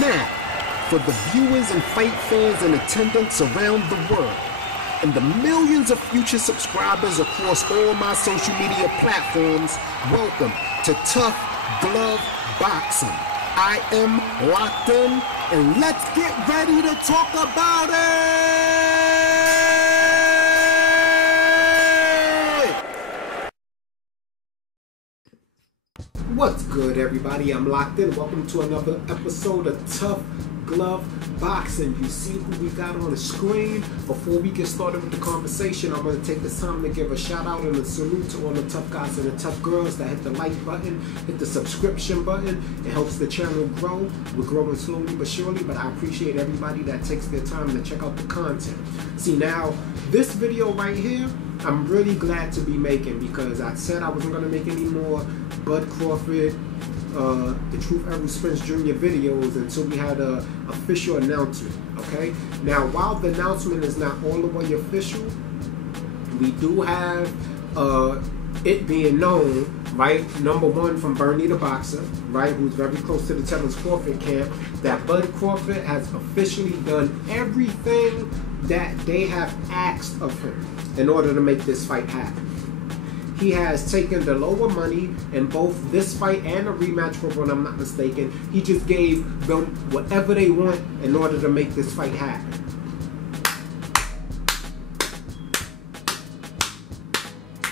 Now, for the viewers and fight fans in attendance around the world, and the millions of future subscribers across all my social media platforms, welcome to Tough Glove Boxing. I am locked in, and let's get ready to talk about it! What's good, everybody? I'm locked in. Welcome to another episode of Tough Glove Boxing. You see who we got on the screen. Before we get started with the conversation, I'm going to take this time to give a shout out and a salute to all the tough guys and the tough girls that hit the like button, hit the subscription button. It helps the channel grow. We're growing slowly but surely, but I appreciate everybody that takes their time to check out the content. See, now this video right here, I'm really glad to be making, because I said I wasn't going to make any more Bud Crawford, the Truth Errol Spence Jr. videos until we had an official announcement. Okay, now while the announcement is not all the way official, we do have it being known, right? Number one, from Bernie the Boxer, right, who's very close to the Terrance Crawford camp, that Bud Crawford has officially done everything that they have asked of him in order to make this fight happen. He has taken the lower money in both this fight and a rematch, for when I'm not mistaken. He just gave them whatever they want in order to make this fight happen.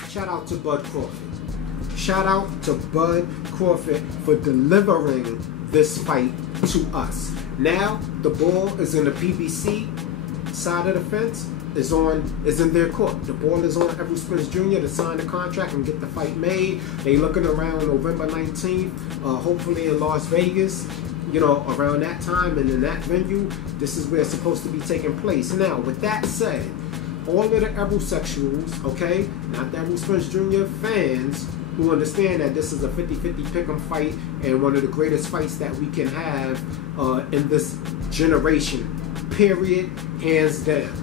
Shout out to Bud Crawford. Shout out to Bud Crawford for delivering this fight to us. Now the ball is in the PBC side of the fence. Is in their court. The ball is on Errol Spence Jr. to sign the contract and get the fight made. They looking around November 19th, hopefully in Las Vegas, you know, around that time and in that venue. This is where it's supposed to be taking place. Now, with that said, all of the Errol sexuals, okay, not the Errol Spence Jr. fans, who understand that this is a 50-50 pick'em fight and one of the greatest fights that we can have in this generation, period, hands down.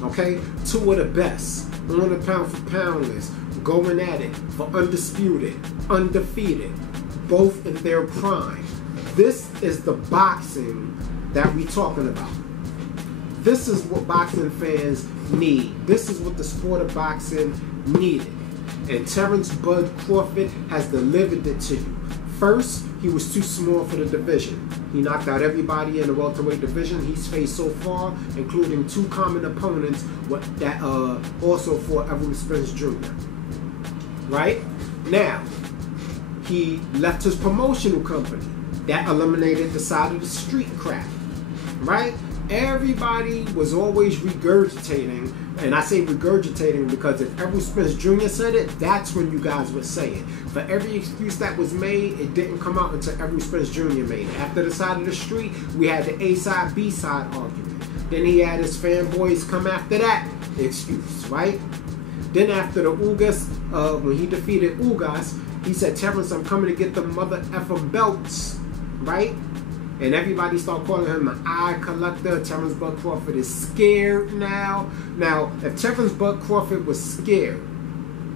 Okay, two of the best on the pound for pound list, going at it for undisputed, undefeated, both in their prime. This is the boxing that we talking about. This is what boxing fans need. This is what the sport of boxing needed. And Terrance Bud Crawford has delivered it to you. First, he was too small for the division. He knocked out everybody in the welterweight division he's faced so far, including two common opponents that also fought Errol Spence Jr. Right? Now, he left his promotional company. That eliminated the side of the street crap. Right? Everybody was always regurgitating, and I say regurgitating because if Errol Spence Jr. said it, that's when you guys would say it. For every excuse that was made, it didn't come out until Errol Spence Jr. made it. After the side of the street, we had the A side, B side argument. Then he had his fanboys come after that excuse, right? Then after the Ugas, when he defeated Ugas, he said, Terrance, I'm coming to get the mother effing belts, right? And everybody started calling him an eye collector. Terrance Bud Crawford is scared now. Now, if Terrance Bud Crawford was scared,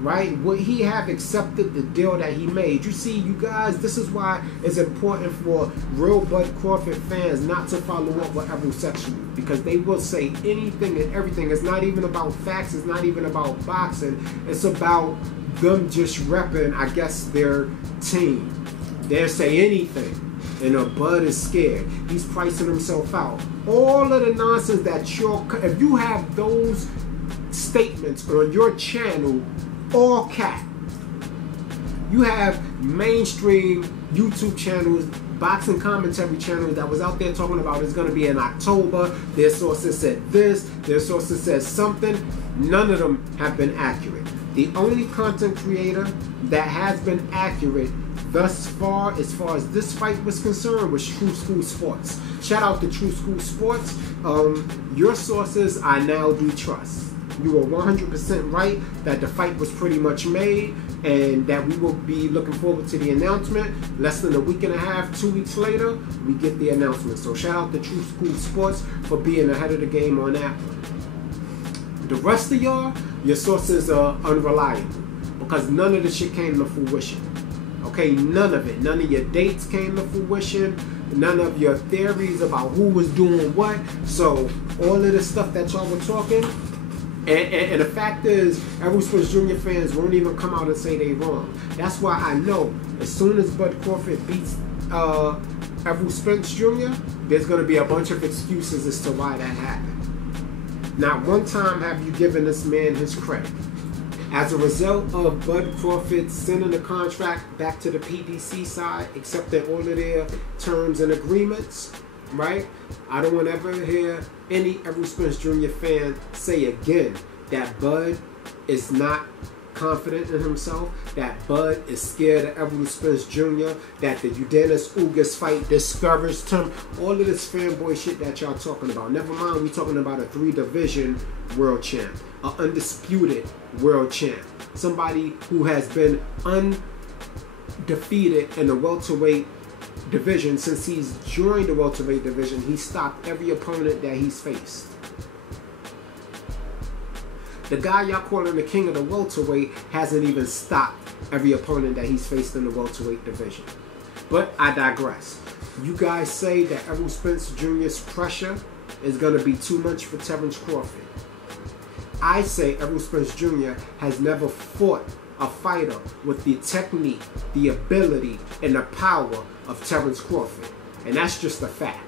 right, would he have accepted the deal that he made? You see, you guys, this is why it's important for real Bud Crawford fans not to follow up with Errol sexual, because they will say anything and everything. It's not even about facts. It's not even about boxing. It's about them just repping, I guess, their team. They'll say anything. And Bud is scared. He's pricing himself out. All of the nonsense that if you have those statements on your channel, all cap. You have mainstream YouTube channels, boxing commentary channels that was out there talking about it's going to be in October. Their sources said this. Their sources said something. None of them have been accurate. The only content creator that has been accurate thus far as this fight was concerned was True School Sports. Shout out to True School Sports. Your sources I now do trust. You were 100% right that the fight was pretty much made and that we will be looking forward to the announcement. Less than a week and a half, 2 weeks later, we get the announcement. So shout out to True School Sports for being ahead of the game on that one. The rest of y'all, your sources are unreliable because none of the shit came to fruition. Okay, none of it. None of your dates came to fruition. none of your theories about who was doing what. So all of the stuff that y'all were talking, and the fact is, Errol Spence Jr. fans won't even come out and say they wrong. That's why I know as soon as Bud Crawford beats Errol Spence Jr., there's going to be a bunch of excuses as to why that happened. Not one time have you given this man his credit. As a result of Bud Crawford sending the contract back to the PBC side, accepting all of their terms and agreements, right? I don't want to ever hear any Errol Spence Jr. fan say again that Bud is not confident in himself, that Bud is scared of Errol Spence Jr., that the Udenis Ugas fight discouraged him. All of this fanboy shit that y'all talking about. Never mind, we talking about a 3-division world champ, an undisputed world champ, somebody who has been undefeated in the welterweight division since he's joined the welterweight division. He stopped every opponent that he's faced. The guy y'all calling the king of the welterweight hasn't even stopped every opponent that he's faced in the welterweight division. But I digress. You guys say that Errol Spence Jr.'s pressure is going to be too much for Terrance Crawford. I say Errol Spence Jr. has never fought a fighter with the technique, the ability, and the power of Terrance Crawford. And that's just a fact.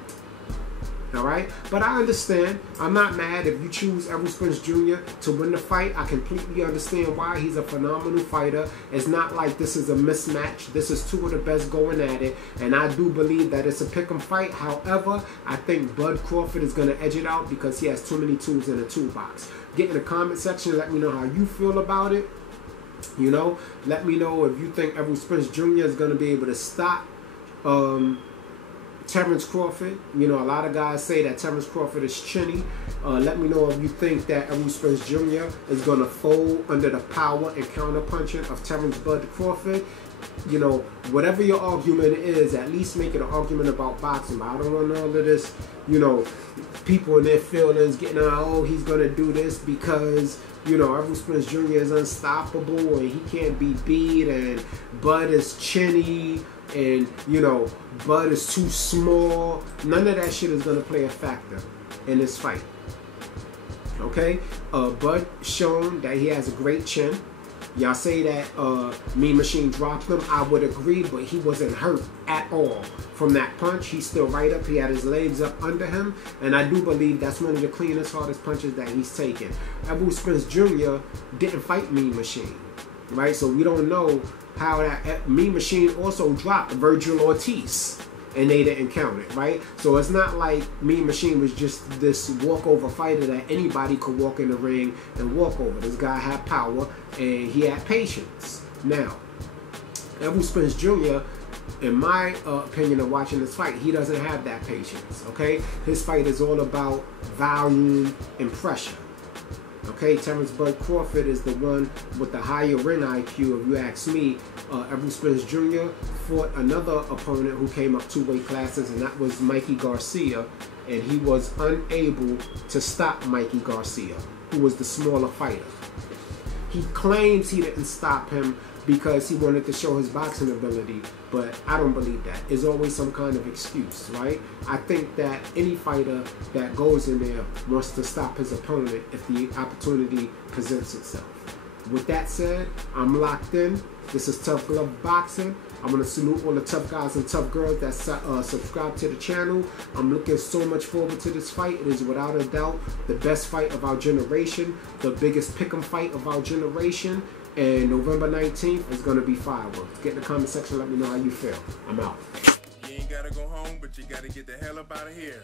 Alright? But I understand. I'm not mad if you choose Errol Spence Jr. to win the fight. I completely understand why. He's a phenomenal fighter. It's not like this is a mismatch. This is two of the best going at it. And I do believe that it's a pick'em fight. However, I think Bud Crawford is going to edge it out because he has too many tools in the toolbox. Get in the comment section. Let me know how you feel about it. You know, let me know if you think Errol Spence Jr. is going to be able to stop Terrance Crawford. You know, a lot of guys say that Terrance Crawford is chinny. Let me know if you think that Errol Spence Jr. is going to fold under the power and counter punching of Terrance Bud Crawford. You know, whatever your argument is, at least make it an argument about boxing. But I don't want all of this, you know, people in their feelings getting out, oh, he's going to do this because, you know, Errol Spence Jr. is unstoppable and he can't be beat, and Bud is chinny, and, you know, Bud is too small. None of that shit is going to play a factor in this fight. Okay? Bud shown that he has a great chin. Y'all say that Mean Machine dropped him. I would agree, but he wasn't hurt at all from that punch. He's still right up. He had his legs up under him. And I do believe that's one of the cleanest, hardest punches that he's taken. Errol Spence Jr. didn't fight Mean Machine, right? So we don't know how that Mean Machine also dropped Virgil Ortiz, and they didn't count it, right? So it's not like Mean Machine was just this walkover fighter that anybody could walk in the ring and walk over. This guy had power and he had patience. Now, Errol Spence Jr., in my opinion of watching this fight, he doesn't have that patience, okay? His fight is all about volume and pressure. Okay, Terrance Bud Crawford is the one with the higher ring IQ, if you ask me. Errol Spence Jr. fought another opponent who came up 2 weight classes, and that was Mikey Garcia, and he was unable to stop Mikey Garcia, who was the smaller fighter. He claims he didn't stop him because he wanted to show his boxing ability, but I don't believe that. There's always some kind of excuse, right? I think that any fighter that goes in there wants to stop his opponent if the opportunity presents itself. With that said, I'm locked in. This is Tough Glove Boxing. I'm going to salute all the tough guys and tough girls that subscribe to the channel. I'm looking so much forward to this fight. It is without a doubt the best fight of our generation, the biggest pick'em fight of our generation. And November 19th is going to be fireworks. Get in the comment section, let me know how you feel. I'm out. You ain't got to go home, but you got to get the hell up out of here.